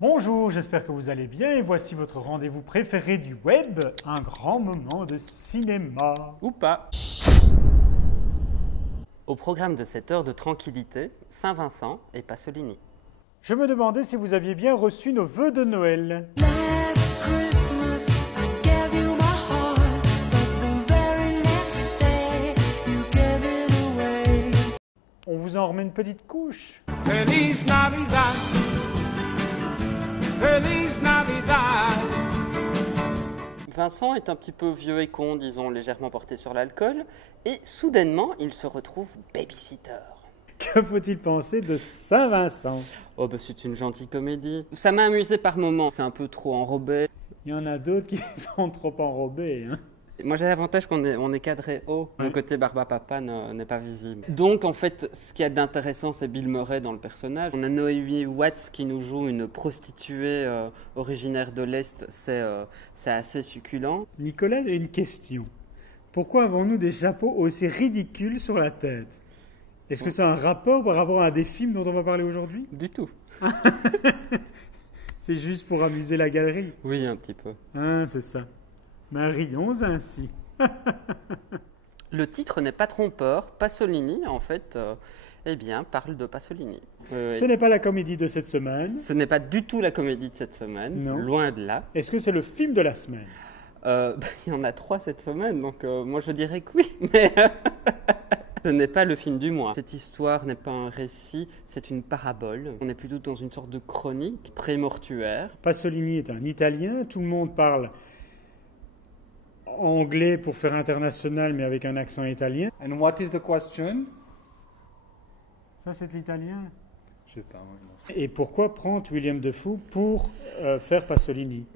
Bonjour, j'espère que vous allez bien et voici votre rendez-vous préféré du web, un grand moment de cinéma. Ou pas. Au programme de cette heure de tranquillité, Saint-Vincent et Pasolini. Je me demandais si vous aviez bien reçu nos vœux de Noël. Last Christmas I gave you my heart, but the very next day you gave it away. On vous en remet une petite couche. Feliz Navidad. Feliz Navidad. Vincent est un petit peu vieux et con, disons, légèrement porté sur l'alcool, et soudainement, il se retrouve babysitter. Que faut-il penser de Saint-Vincent? Oh bah c'est une gentille comédie. Ça m'a amusé par moments, c'est un peu trop enrobé. Il y en a d'autres qui sont trop enrobés. Hein. Moi j'ai l'avantage qu'on est cadré haut, mon côté Barbapapa n'est pas visible. Donc en fait, ce qu'il y a d'intéressant, c'est Bill Murray dans le personnage. On a Naomi Watts qui nous joue une prostituée originaire de l'Est, c'est assez succulent. Nicolas, j'ai une question. Pourquoi avons-nous des chapeaux aussi ridicules sur la tête? Est-ce que c'est un rapport par rapport à des films dont on va parler aujourd'hui? Du tout. C'est juste pour amuser la galerie. Oui, un petit peu. Hein, c'est ça. Mais rions ainsi. Le titre n'est pas trompeur. Pasolini, en fait, parle de Pasolini. Ce n'est pas la comédie de cette semaine. Ce n'est pas du tout la comédie de cette semaine, Non. Loin de là. Est-ce que c'est le film de la semaine? Il y en a 3 cette semaine, donc moi je dirais que oui, mais ce n'est pas le film du mois. Cette histoire n'est pas un récit, c'est une parabole. On est plutôt dans une sorte de chronique pré-mortuaire. Pasolini est un Italien. Tout le monde parle anglais pour faire international, mais avec un accent italien. And what is the question? Ça, c'est l'italien. Je sais pas. Moi. Et pourquoi prendre William Defoe pour faire Pasolini?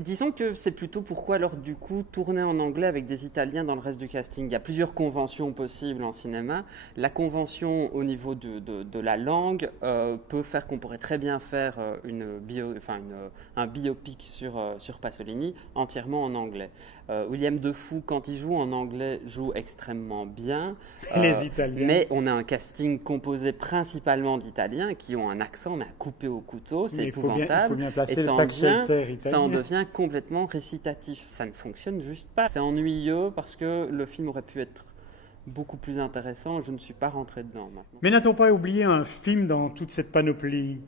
Disons que c'est plutôt pourquoi alors du coup tourner en anglais avec des Italiens dans le reste du casting. Il y a plusieurs conventions possibles en cinéma. La convention au niveau de la langue peut faire qu'on pourrait très bien faire un biopic sur Pasolini entièrement en anglais. William Defoe, quand il joue en anglais, joue extrêmement bien. Les Italiens. Mais on a un casting composé principalement d'Italiens qui ont un accent mais à couper au couteau, c'est épouvantable. Il faut bien placer Et le taxateur italien. ça en devient complètement récitatif. Ça ne fonctionne juste pas. C'est ennuyeux parce que le film aurait pu être beaucoup plus intéressant. Je ne suis pas rentré dedans maintenant. Mais n'a-t-on pas oublié un film dans toute cette panoplie?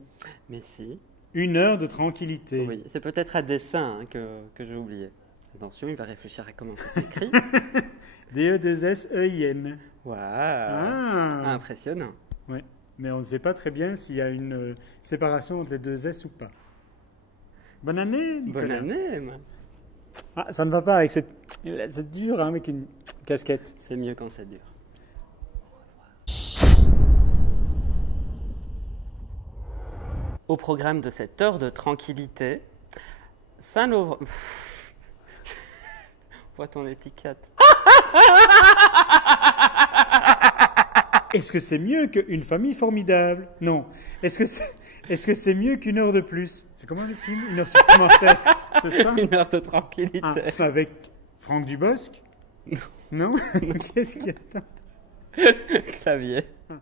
Mais si. Une heure de tranquillité. Oui, c'est peut-être à dessein que j'ai oublié. Attention, il va réfléchir à comment ça s'écrit. D-E-2-S-E-I-N. Waouh, Ah. impressionnant. Ouais. Mais on ne sait pas très bien s'il y a une séparation entre les deux S ou pas. Bonne année, Nicolas. Bonne année, man. Ah, ça ne va pas avec cette... C'est dur hein, avec une casquette. C'est mieux quand ça dure. Au programme de cette heure de tranquillité, Saint-Laurent... Vois ton étiquette. Est-ce que c'est mieux qu'une famille formidable? Non. Est-ce que c'est mieux qu'une heure de plus? C'est comment le film? Une heure supplémentaire? C'est ça? Une heure de tranquillité. Ah, avec Franck Dubosc? Non. Qu'est-ce qu'il y a? Clavier. Ah.